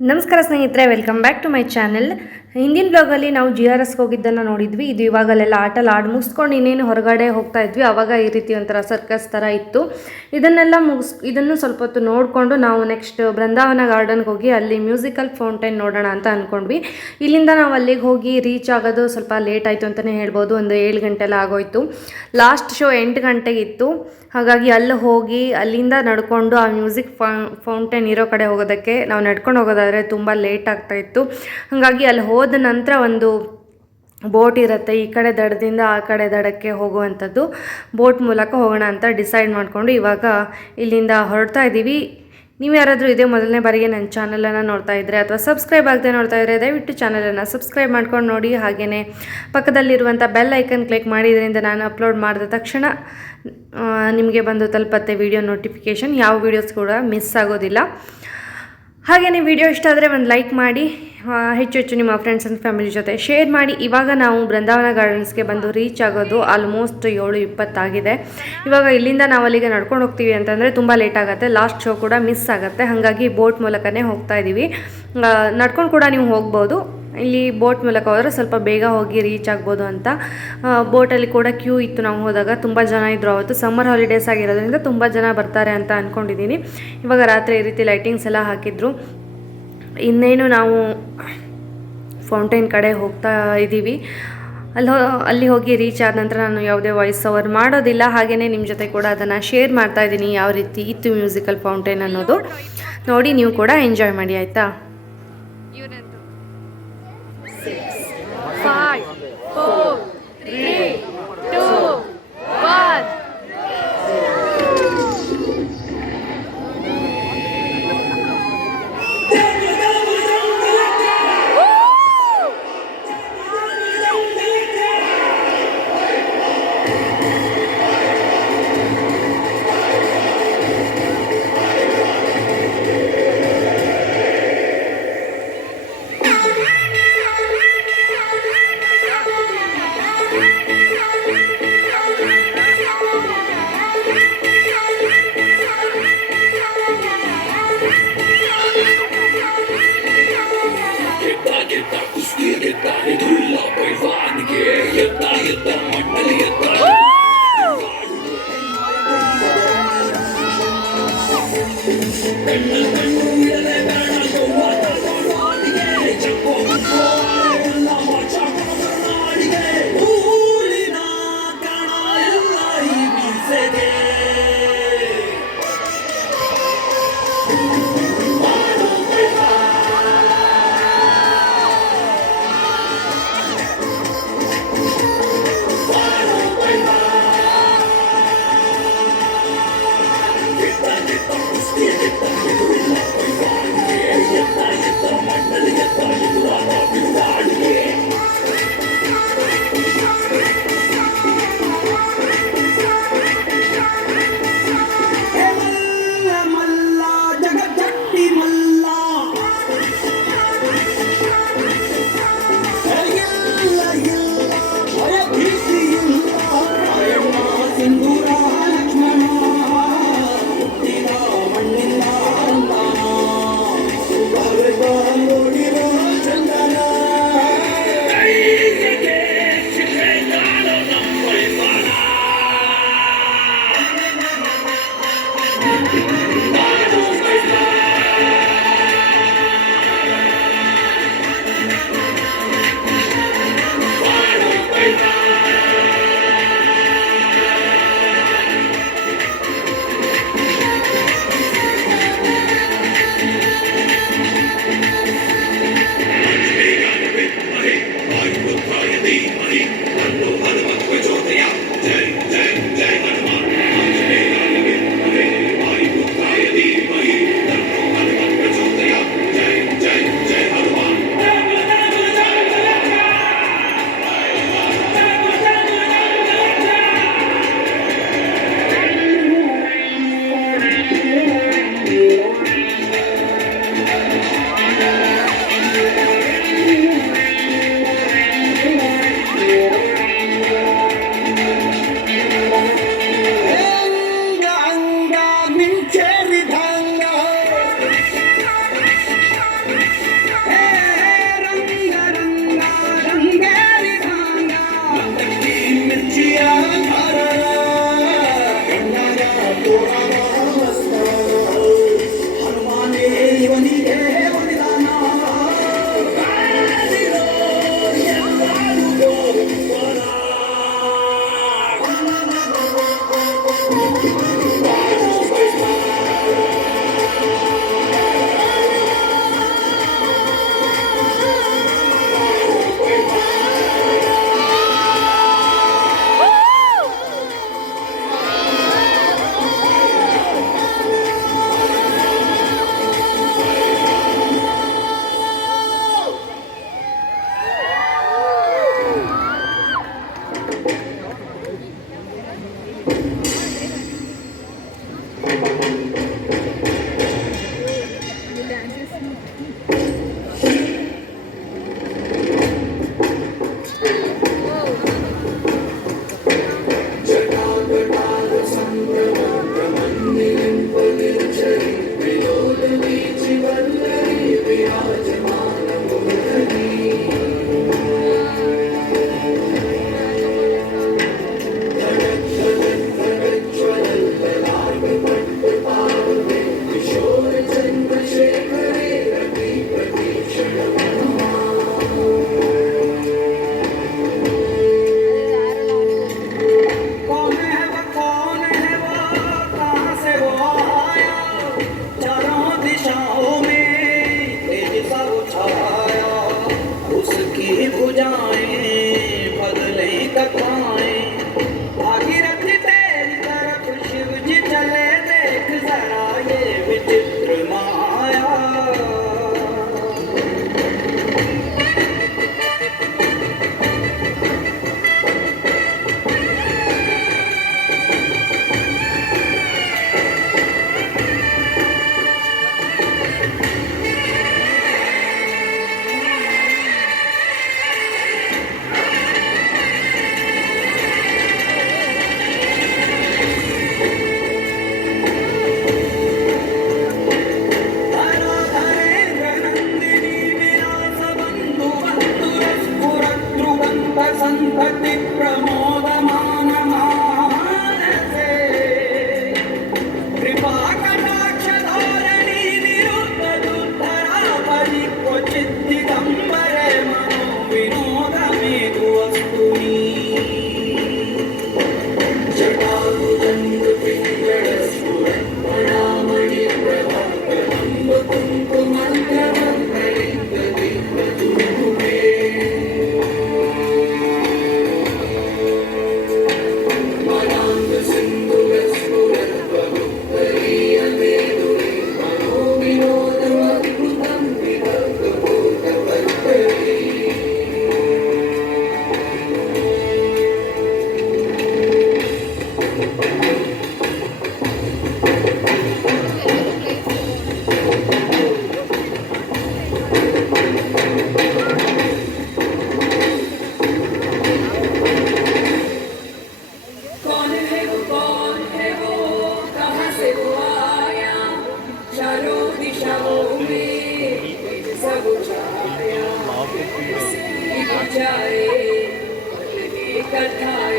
ನಮಸ್ಕಾರ ಸ್ನೇಹಿತರೆ welcome back to my channel ಹಿಂದಿನ ಬ್ಲಾಗಲ್ಲಿ ನಾವು ಜಿ ಆರ್ ಎಸ್ಗೆ ಹೋಗಿದ್ದನ್ನು ನೋಡಿದ್ವಿ. ಇದು ಇವಾಗಲೆಲ್ಲ ಆಟಲ್ಲಿ ಆಡಿ ಮುಗಿಸ್ಕೊಂಡು ಇನ್ನೇನು ಹೊರಗಡೆ ಹೋಗ್ತಾ ಇದ್ವಿ. ಆವಾಗ ಈ ರೀತಿ ಒಂಥರ ಸರ್ಕಸ್ ಥರ ಇತ್ತು. ಇದನ್ನೆಲ್ಲ ಮುಗಿಸ್, ಇದನ್ನು ಸ್ವಲ್ಪ ಹೊತ್ತು ನೋಡಿಕೊಂಡು ನಾವು ನೆಕ್ಸ್ಟ್ ಬೃಂದಾವನ ಗಾರ್ಡನ್ಗೆ ಹೋಗಿ ಅಲ್ಲಿ ಮ್ಯೂಸಿಕಲ್ ಫೌಂಟೈನ್ ನೋಡೋಣ ಅಂತ ಅಂದ್ಕೊಂಡ್ವಿ ಇಲ್ಲಿಂದ ನಾವು ಅಲ್ಲಿಗೆ ಹೋಗಿ ರೀಚ್ ಆಗೋದು ಸ್ವಲ್ಪ ಲೇಟ್ ಆಯಿತು ಅಂತಲೇ ಹೇಳ್ಬೋದು. ಒಂದು ಏಳು ಗಂಟೆಲ್ಲ ಆಗೋಯಿತು. ಲಾಸ್ಟ್ ಶೋ ಎಂಟು ಗಂಟೆಗಿತ್ತು ಹಾಗಾಗಿ ಅಲ್ಲಿ ಹೋಗಿ ಅಲ್ಲಿಂದ ನಡ್ಕೊಂಡು ಆ ಮ್ಯೂಸಿಕ್ ಫೌಂಟೇನ್ ಇರೋ ಕಡೆ ಹೋಗೋದಕ್ಕೆ ನಾವು ನಡ್ಕೊಂಡು ಹೋಗೋದಾದರೆ ತುಂಬ ಲೇಟ್ ಆಗ್ತಾಯಿತ್ತು ಹಾಗಾಗಿ ಅಲ್ಲಿ ಹೋದ ನಂತರ ಒಂದು ಬೋಟ್ ಇರುತ್ತೆ, ಈ ಕಡೆ ದಡದಿಂದ ಆ ಕಡೆ ದಡಕ್ಕೆ ಹೋಗುವಂಥದ್ದು. ಬೋಟ್ ಮೂಲಕ ಹೋಗೋಣ ಅಂತ ಡಿಸೈಡ್ ಮಾಡಿಕೊಂಡು ಇವಾಗ ಇಲ್ಲಿಂದ ಹೊರಡ್ತಾ ಇದ್ದೀವಿ. ನೀವು ಯಾರಾದರೂ ಇದೇ ಮೊದಲನೇ ಬಾರಿಗೆ ನನ್ನ ಚಾನಲನ್ನು ನೋಡ್ತಾ ಇದ್ದರೆ ಅಥವಾ ಸಬ್ಸ್ಕ್ರೈಬ್ ಆಗದೆ ನೋಡ್ತಾ ಇದ್ದರೆ ದಯವಿಟ್ಟು ಚಾನಲನ್ನು ಸಬ್ಸ್ಕ್ರೈಬ್ ಮಾಡ್ಕೊಂಡು ನೋಡಿ. ಹಾಗೆಯೇ ಪಕ್ಕದಲ್ಲಿರುವಂಥ ಬೆಲ್ ಐಕನ್ ಕ್ಲಿಕ್ ಮಾಡಿದ್ರಿಂದ ನಾನು ಅಪ್ಲೋಡ್ ಮಾಡಿದ ತಕ್ಷಣ ನಿಮಗೆ ಬಂದು ತಲುಪತ್ತೆ ವಿಡಿಯೋ ನೋಟಿಫಿಕೇಷನ್. ಯಾವ ವೀಡಿಯೋಸ್ ಕೂಡ ಮಿಸ್ ಆಗೋದಿಲ್ಲ. ಹಾಗೆಯೇ ವಿಡಿಯೋ ಇಷ್ಟ ಆದರೆ ಒಂದು ಲೈಕ್ ಮಾಡಿ ಹೆಚ್ಚು ಹೆಚ್ಚು ನಿಮ್ಮ ಫ್ರೆಂಡ್ಸ್ ಆ್ಯಂಡ್ ಫ್ಯಾಮಿಲಿ ಜೊತೆ ಶೇರ್ ಮಾಡಿ. ಇವಾಗ ನಾವು ಬೃಂದಾವನ ಗಾರ್ಡನ್ಸ್ಗೆ ಬಂದು ರೀಚ್ ಆಗೋದು ಆಲ್ಮೋಸ್ಟ್ ಏಳು ಇಪ್ಪತ್ತಾಗಿದೆ ಇವಾಗ ಇಲ್ಲಿಂದ ನಾವು ಅಲ್ಲಿಗೆ ನಡ್ಕೊಂಡು ಹೋಗ್ತೀವಿ ಅಂತಂದರೆ ತುಂಬ ಲೇಟ್ ಆಗುತ್ತೆ. ಲಾಸ್ಟ್ ಶೋ ಕೂಡ ಮಿಸ್ ಆಗುತ್ತೆ. ಹಾಗಾಗಿ ಬೋಟ್ ಮೂಲಕನೇ ಹೋಗ್ತಾ ಇದ್ದೀವಿ ನಡ್ಕೊಂಡು ಕೂಡ ನೀವು ಹೋಗ್ಬೋದು. ಇಲ್ಲಿ ಬೋಟ್ ಮೂಲಕ ಹೋದರೆ ಸ್ವಲ್ಪ ಬೇಗ ಹೋಗಿ ರೀಚ್ ಆಗ್ಬೋದು ಅಂತ. ಬೋಟಲ್ಲಿ ಕೂಡ ಕ್ಯೂ ಇತ್ತು. ನಾವು ಹೋದಾಗ ತುಂಬ ಜನ ಇದ್ದರು ಅವತ್ತು. ಸಮ್ಮರ್ ಹಾಲಿಡೇಸ್ ಆಗಿರೋದ್ರಿಂದ ತುಂಬ ಜನ ಬರ್ತಾರೆ ಅಂತ ಅಂದ್ಕೊಂಡಿದ್ದೀನಿ ಇವಾಗ ರಾತ್ರಿ ಈ ರೀತಿ ಲೈಟಿಂಗ್ಸ್ ಎಲ್ಲ ಹಾಕಿದ್ರು. ಇನ್ನೇನು ನಾವು ಫೌಂಟೈನ್ ಕಡೆ ಹೋಗ್ತಾ ಇದ್ದೀವಿ ಅಲ್ಲಿ ಅಲ್ಲಿ ಹೋಗಿ ರೀಚ್ ಆದ ನಂತರ ನಾನು ಯಾವುದೇ ವಾಯ್ಸ್ ಓವರ್ ಮಾಡೋದಿಲ್ಲ. ಹಾಗೆಯೇ ನಿಮ್ಮ ಜೊತೆ ಕೂಡ ಅದನ್ನು ಶೇರ್ ಮಾಡ್ತಾ ಇದ್ದೀನಿ ಯಾವ ರೀತಿ ಇತ್ತು ಮ್ಯೂಸಿಕಲ್ ಫೌಂಟೈನ್ ಅನ್ನೋದು. ನೋಡಿ, ನೀವು ಕೂಡ ಎಂಜಾಯ್ ಮಾಡಿ, ಆಯಿತಾ? Woo! ¡Ah! that God.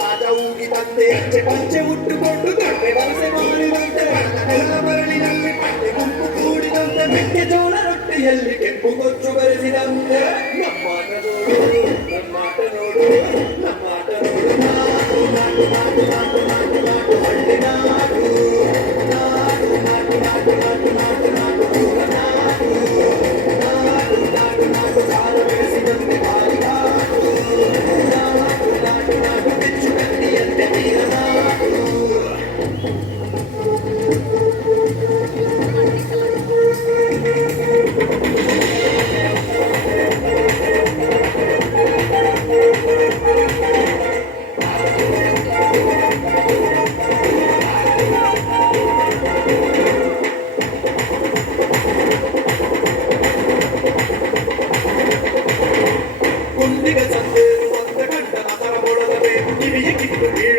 ರಾಜ ಊಗಿದಂತೆ ಅಂಚೆ ಪಂಚೆ ಉಟ್ಟುಕೊಂಡು ತಂದೆ ವಲಸೆ ಮಾಡಿದಂತೆ ಬರಳಿನಲ್ಲಿ ಪಟ್ಟೆ ಗುಂಪು ಕೂಡಿದಂತೆ ಮೆಕ್ಕೆ ಜೋಳ ರೊಟ್ಟಿಯಲ್ಲಿ ಕೆಂಪು ಕೊಚ್ಚು ಬರೆಸಿದಂತೆ ನಮ್ಮಾಟ ನೋಡು ನಮ್ಮಾಟ ನೋಡು ನಮ್ಮಾಟ ನೋಡು ನಾಟು ನಾಟು ನಾಟು ನಾಟು Que adquiri.